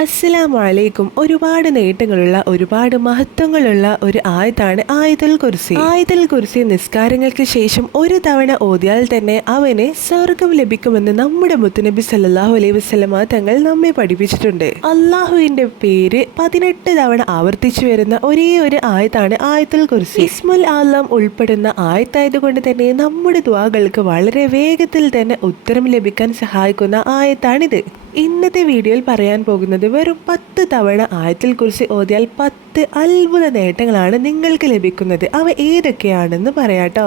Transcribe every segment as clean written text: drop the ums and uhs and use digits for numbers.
അസ്സലാമു അലൈക്കും. ഒരുപാട് നേട്ടങ്ങളുള്ള ഒരുപാട് മഹത്വങ്ങളുള്ള ഒരു ആയത്താണ് ആയത്തുൽ കുർസി. ആയത്തുൽ കുർസി നിസ്കാരങ്ങൾക്ക് ശേഷം ഒരു തവണ ഓതിയാൽ തന്നെ അവന് സ്വർഗം ലഭിക്കുമെന്ന് നമ്മുടെ മുത്തുനബി സല്ലല്ലാഹു അലൈഹി വസല്ലമ തങ്ങൾ നമ്മെ പഠിപ്പിച്ചിട്ടുണ്ട്. അള്ളാഹുവിന്റെ പേര് 18 തവണ ആവർത്തിച്ചു വരുന്ന ഒരേ ഒരു ആയത്താണ് ആയത്തുൽ കുർസി. ഇസ്മുൽ ആലം ഉൾപ്പെടുന്ന ആയത്തായതുകൊണ്ട് തന്നെ നമ്മുടെ ദുആകൾക്ക് വളരെ വേഗത്തിൽ തന്നെ ഉത്തരം ലഭിക്കാൻ സഹായിക്കുന്ന ആയത്താണിത്. ഇന്നത്തെ വീഡിയോയിൽ പറയാൻ പോകുന്നത് വെറും 10 തവണ ആയത്തുൽ കുർസി ഓതിയാൽ 10 അത്ഭുത നേട്ടങ്ങളാണ് നിങ്ങൾക്ക് ലഭിക്കുന്നത്. അവ ഏതൊക്കെയാണെന്ന് പറയാട്ടോ.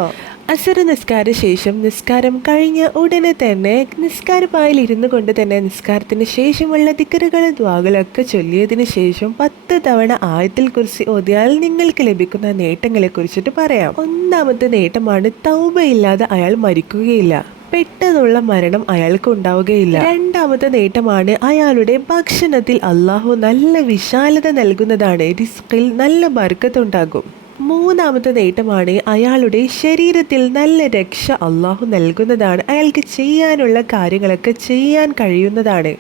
അസർ നിസ്കാര ശേഷം നിസ്കാരം കഴിഞ്ഞ ഉടനെ തന്നെ നിസ്കാരപ്പായിൽ ഇരുന്നു കൊണ്ട് തന്നെ നിസ്കാരത്തിന് ശേഷമുള്ള ദിക്റുകളും ദുആകളൊക്കെ ചൊല്ലിയതിന് ശേഷം 10 തവണ ആയത്തുൽ കുർസി ഓതിയാൽ നിങ്ങൾക്ക് ലഭിക്കുന്ന നേട്ടങ്ങളെ കുറിച്ചിട്ട് പറയാം. ഒന്നാമത്തെ നേട്ടമാണ് തൗബയില്ലാതെ അയാൾ മരിക്കുകയില്ല. പെട്ടെന്നുള്ള മരണം അയാൾക്ക് ഉണ്ടാവുകയില്ല. രണ്ടാമത്തെ നേട്ടമാണ് അയാളുടെ ഭക്ഷണത്തിൽ അള്ളാഹു നല്ല വിശാലത നൽകുന്നതാണ്. റിസ്കിൽ നല്ല ബർക്കത്തുണ്ടാകും. മൂന്നാമത്തെ നേട്ടമാണ് അയാളുടെ ശരീരത്തിൽ നല്ല രക്ഷ അള്ളാഹു നൽകുന്നതാണ്. അയാൾക്ക് ചെയ്യാനുള്ള കാര്യങ്ങളൊക്കെ ചെയ്യാൻ കഴിയുന്നതാണ്.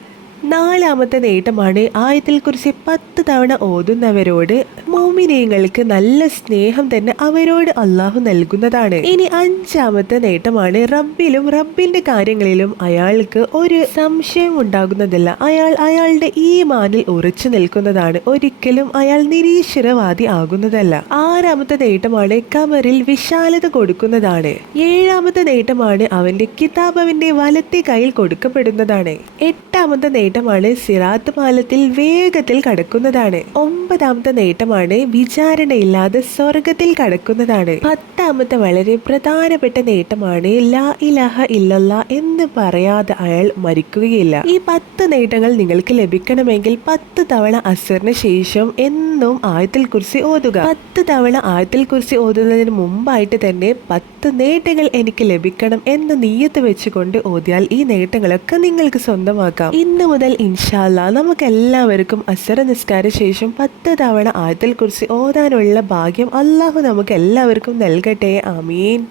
നാലാമത്തെ നേട്ടമാണ് ആയത്തുൽ കുർസി 10 തവണ ഓതുന്നവരോട് മോമിനീങ്ങൾക്ക് നല്ല സ്നേഹം തന്നെ അവരോട് അള്ളാഹു നൽകുന്നതാണ്. ഇനി അഞ്ചാമത്തെ നേട്ടമാണ് റബ്ബിലും റബ്ബിന്റെ കാര്യങ്ങളിലും അയാൾക്ക് ഒരു സംശയം ഉണ്ടാകുന്നതല്ല. അയാളുടെ ഈമാനിൽ ഉറച്ചു നിൽക്കുന്നതാണ്. ഒരിക്കലും അയാൾ നിരീശ്വരവാദി ആകുന്നതല്ല. ആറാമത്തെ നേട്ടമാണ് ഖബറിൽ വിശാലത കൊടുക്കുന്നതാണ്. ഏഴാമത്തെ നേട്ടമാണ് അവന്റെ കിതാബ് അവന്റെ വലത്തെ കയ്യിൽ കൊടുക്കപ്പെടുന്നതാണ്. എട്ടാമത്തെ നേട്ടമാണ് സിറാത്ത് പാലത്തിൽ വേഗത്തിൽ കടക്കുന്നതാണ്. ഒമ്പതാമത്തെ നേട്ടമാണ് വിചാരണയില്ലാതെ സ്വർഗത്തിൽ കടക്കുന്നതാണ്. പത്താമത്തെ വളരെ പ്രധാനപ്പെട്ട നേട്ടമാണ് ലാ ഇലാഹ ഇല്ലല്ലാ എന്ന് പറയാതെ അയാൾ മരിക്കുകയില്ല. ഈ 10 നേട്ടങ്ങൾ നിങ്ങൾക്ക് ലഭിക്കണമെങ്കിൽ 10 തവണ അസറിന് ശേഷം എന്നും ആയത്തുൽ കുർസി ഓതുക. 10 തവണ ആയത്തുൽ കുർസി ഓതുന്നതിന് മുമ്പായിട്ട് തന്നെ 10 നേട്ടങ്ങൾ എനിക്ക് ലഭിക്കണം എന്ന നിയ്യത്ത് വെച്ചുകൊണ്ട് ഓതിയാൽ ഈ നേട്ടങ്ങളൊക്കെ നിങ്ങൾക്ക് സ്വന്തമാക്കാം. ഇന്ന് മുതൽ ഇൻഷാ അല്ലാഹ് നമുക്ക് എല്ലാവർക്കും അസർ നിസ്കാര ശേഷം 10 തവണ ആയത്തുൽ കുർസി ഓതാനുള്ള ഭാഗ്യം അള്ളാഹു നമുക്ക് എല്ലാവർക്കും നൽകട്ടെ. ആമീൻ.